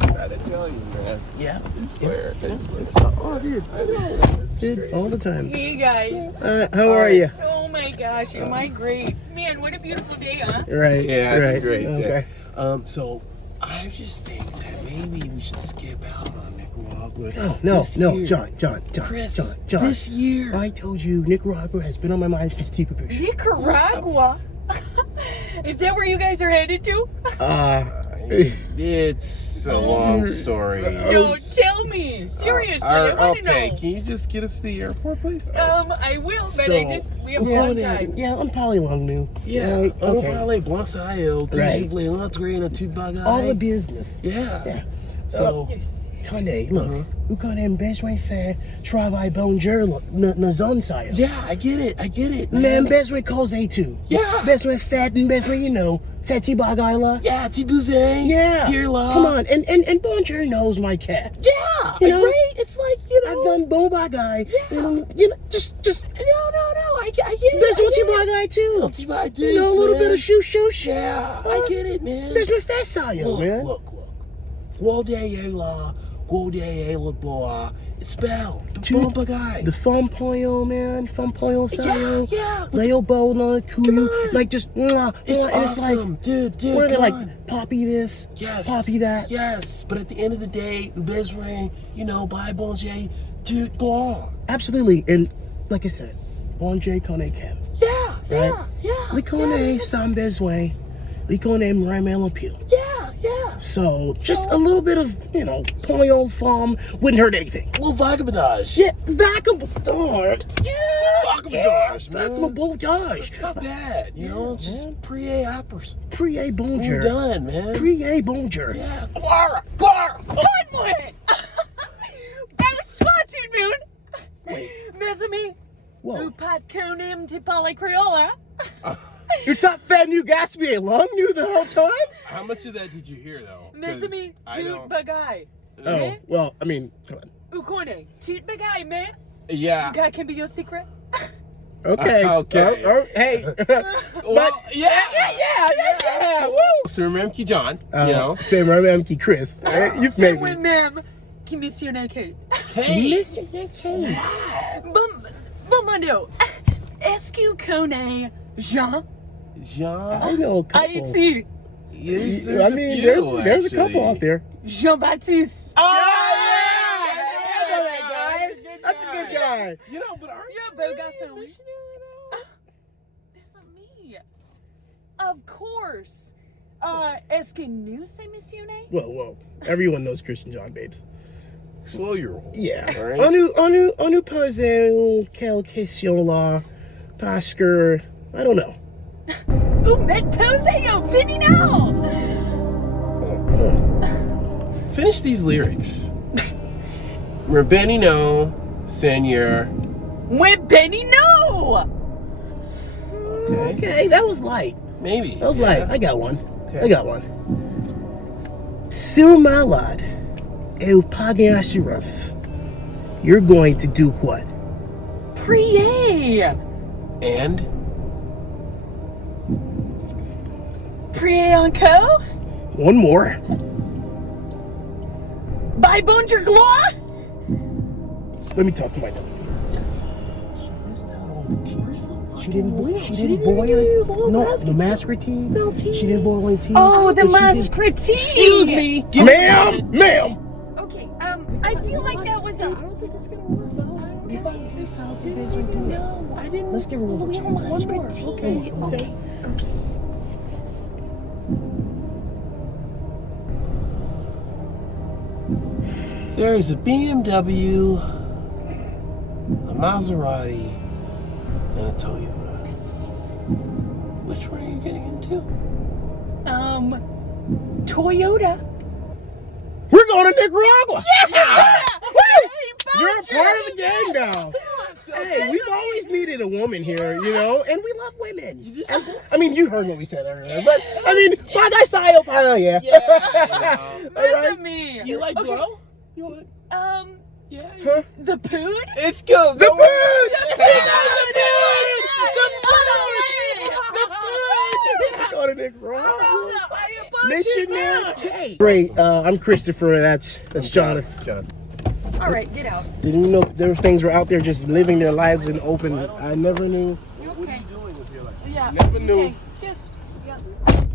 Gotta tell you, man. Yeah. I swear. Oh, dude. I know. Dude, all the time. Hey guys. How are you? Oh my gosh, am I great? Man, what a beautiful day, huh? Right. Yeah, right. it's a great day. Okay. So I just think that maybe we should skip out on Nicaragua. Oh, no, this no, year. John. Chris, John. this year. I told you Nicaragua has been on my mind since Tipo Push. Nicaragua? Is that where you guys are headed to? It's a long story. No, tell me. Seriously, I want to Okay, know. can you just get us to the airport, please? I will, but we have one time. Yeah, I'm probably long new. Yeah, Right, ano okay. pala, buwan sa'yo, Right. tuloy lang train na tubagay. All the business. Yeah. So, Yes. Tande, look, u kan en best way fair, travail bonjour na zone side. yeah, I get it, Man, best way calls A2. Yeah. Best way fat and best way, fatty bagay la. Yeah, Tibuzang. Yeah. Here, la. Come on, and bonjour knows my cat. Yeah, You know? right? It's like, I've done bo bagay. Yeah. Just No, I get it. best way bagay too. Tibay You know, a little bit of shoo. Yeah, I get it, man. Best way fat sayo, man. Look. Guodayela boy. It's spelled. The Dude, Bombagay. The fun poyo, man. Fun poyo sayo. Yeah. Leo bow on kuyu. on. Like just It's and it's awesome, like, dude. what are they come like? on. Poppy this, Yes. poppy that. Yes, but at the end of the day, the best ring, by Bonjay, dude, belong. Absolutely. And like I said, bon J Kone Kem. Yeah, Right? yeah. Likone Sam Bezwe. Likone Mramel Appeal. Yeah. So just a little bit of, poyo farm wouldn't hurt anything. A little vagabondage. Yeah, vagabond. Yeah. Vagabondage, man. Vagabondage. It's not bad, just man. pre-A hoppers. Prier bonjour. We're done, man. Prier bonjour. Yeah, Clara. One more! Spotted moon! Wait. Mesame, Whoa. Upat Konim Tipali Criolla. Your top fan knew Gatsby long knew the whole time? How much of that did you hear, though? Mesame, Toot Bagay. Oh, well, I mean, come on. Ukone, Toot Bagay, man. Yeah. God can be your secret. Okay. Okay. Hey. Well, yeah. Woo. So remember John, Same Ramamki Chris. Right? You've C'est made me. moi-même qui missionne Kate. Hey. Bomando, est-ce que vous connaissez Jean? Jean. I know a couple. Haïti. There's I mean, there's a couple actually. out there. Jean-Baptiste. Oh, I know that guy. That's a good guy. But aren't Yeah, you but really got a some- missionary, though? That's not me. Of course. Est-ce que nous c'est missionné? Whoa. Everyone knows Christian John, babes. Slow your roll. Yeah. All right. On nous pose quelle question là, parce que I don't know. Ou met posé au finino. Finish these lyrics. Rabenino, Seigneur. With Benny no. Okay, that was light. Maybe. That was light. I got one. Okay. I got one. Sur malade, eu pague assurance. You're going to do what? Prier. And Prier encore. One more. By bonjour gloire. Let me talk to my dog. She didn't boil it. No, the masquerade tea. No tea. She didn't boil any tea. Oh, the But she masquerade tea. excuse me. did- Ma'am. Okay, I feel like that was a. don't think it's gonna work. No, I didn't. Let's give her one more chance. masquerade tea. Okay. There is a BMW, a Maserati, and a Toyota. Which one are you getting into? Toyota. We're going to Nicaragua. Yeah! You're a part of the gang now. Hey, we've always needed a woman here, and we love women. I mean, you heard what we said earlier, but I mean, bagay sayo pa, yeah. That's me. You like Okay. blow? You want it? Yeah. Huh? The pood? It's good. The food! The The food! Go to Nicaragua. Missionary Kate. Great. I'm Christopher. That's Jonathan. John. All right, get out. Didn't even know there was things were out there just living their lives in open. I never knew. You okay? Doing with your life? Yeah. Never knew. Okay.